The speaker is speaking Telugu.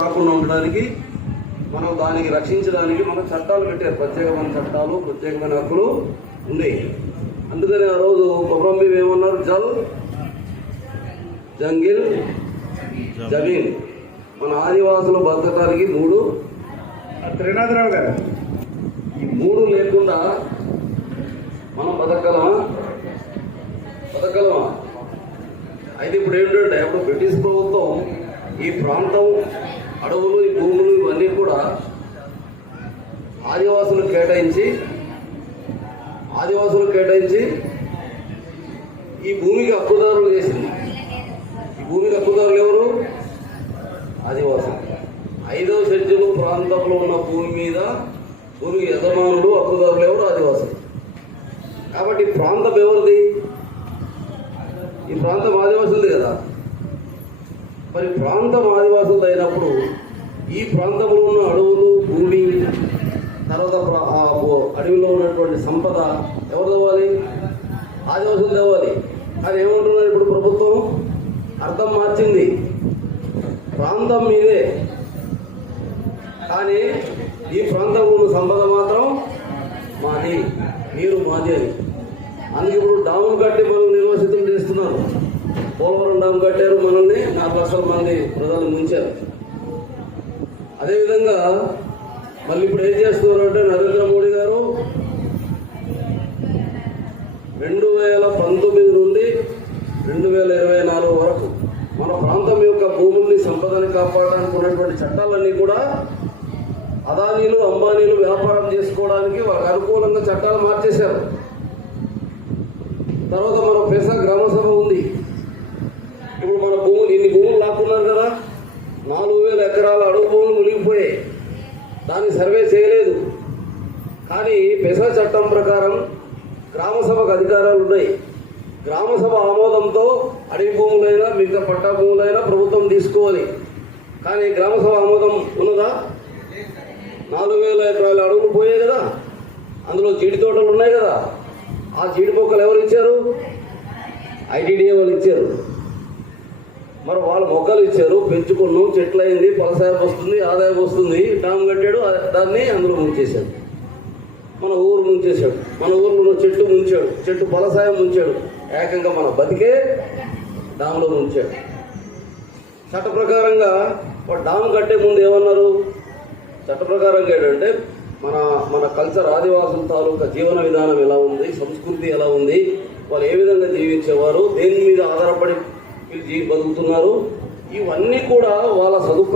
రాకుండా ఉండడానికి మనం దానికి రక్షించడానికి మనం చట్టాలు పెట్టారు. ప్రత్యేకమైన చట్టాలు, ప్రత్యేకమైన హక్కులు ఉంది. అందుకని ఆ రోజు కొమరం భీం ఏమన్నారు? జల్, జంగిల్, జమీన్. మన ఆదివాసులు బతకడానికి మూడు. త్రినాథరావు గారు, ఈ మూడు లేకుండా మనం బతకగలమా? అయితే ఇప్పుడు ఏంటంటే, అప్పుడు బ్రిటిష్ ప్రభుత్వం ఈ ప్రాంతం, అడవులు, ఈ భూములు ఇవన్నీ కూడా ఆదివాసులకు కేటాయించి ఈ భూమికి హక్కుదారులు చేసింది. ఈ భూమికి హక్కుదారులు ఎవరు? ఆదివాసులు. 5వ షెడ్యూల్ ప్రాంతంలో ఉన్న భూమి మీద భూమికి యజమానులు, హక్కుదారులు ఎవరు? ఆదివాసులు. కాబట్టి ఈ ప్రాంతం ఎవరిది? ఈ ప్రాంతం ఆదివాసులది కదా. మరి ప్రాంతం ఆదివాసులది అయినప్పుడు ఈ ప్రాంతంలో ఉన్న అడవులు, భూమి, తర్వాత అడవిలో ఉన్నటువంటి సంపద ఎవరు తవ్వాలి? ఆదివాసులు తవ్వాలి. అది ఏమంటున్నారు ఇప్పుడు ప్రభుత్వం? అర్థం మార్చింది. ప్రాంతం మీదే, కానీ ఈ ప్రాంతంలో ఉన్న సంపద మాత్రం మాది, మీరు మాది అని. అందుకే ఇప్పుడు డాములు కట్టి మనం నిర్వసితులు చేస్తున్నారు. పోలవరం డాము కట్టారు, మనల్ని 4 లక్షల మంది ప్రజలు ముంచారు. అదేవిధంగా మళ్ళీ ఇప్పుడు ఏం చేస్తున్నారు అంటే, నరేంద్ర మోడీ గారు 2019 నుండి 2024 వరకు మన ప్రాంతం యొక్క భూముల్ని, సంపదని కాపాడడానికి ఉన్నటువంటి చట్టాలన్నీ కూడా అదానీలు, అంబానీలు వ్యాపారం చేసుకోవడానికి వాళ్ళకి అనుకూలంగా చట్టాలు మార్చేశారు. తర్వాత మన పెసా గ్రామ సభ ఉంది. ఇప్పుడు మన భూములు, ఇన్ని భూములు లాక్కున్నారు కదా, 4000 ఎకరాల అడుగు భూములు మునిగిపోయాయి. దాన్ని సర్వే చేయలేదు. కానీ పెసా చట్టం ప్రకారం గ్రామ సభకు అధికారాలు ఉన్నాయి. గ్రామ సభ ఆమోదంతో అడవి భూములైనా, మిగతా పట్టా భూములైనా ప్రభుత్వం తీసుకోవాలి. కానీ గ్రామ సభ ఆమోదం ఉన్నదా? 4000 ఎకరాల అడుగులు పోయాయి కదా, అందులో జీడి తోటలు ఉన్నాయి కదా. ఆ జీడి మొక్కలు ఎవరు ఇచ్చారు? ఐటీడీఏ వాళ్ళు ఇచ్చారు. మరి వాళ్ళు మొక్కలు ఇచ్చారు, పెంచుకున్నాం, చెట్లు అయింది, ఫలసాయం వస్తుంది, ఆదాయం వస్తుంది. డామ్ కట్టాడు, దాన్ని అందులో ముంచేశాడు. మన ఊరు ముంచేశాడు, మన ఊర్లో చెట్టు ముంచాడు, చెట్టు ఫలసాయం ముంచాడు. ఏకంగా మన బతికే డామ్లో ముంచాడు. చట్ట ప్రకారంగా డామ్ కట్టే ముందు ఏమన్నారు? చట్ట ప్రకారంగా ఏంటంటే, మన కల్చర్, ఆదివాసుల తాలూకా జీవన విధానం ఎలా ఉంది, సంస్కృతి ఎలా ఉంది, వాళ్ళు ఏ విధంగా జీవించేవారు, దేని మీద ఆధారపడి బతుకుతున్నారు, ఇవన్నీ కూడా వాళ్ళ సదుపాయం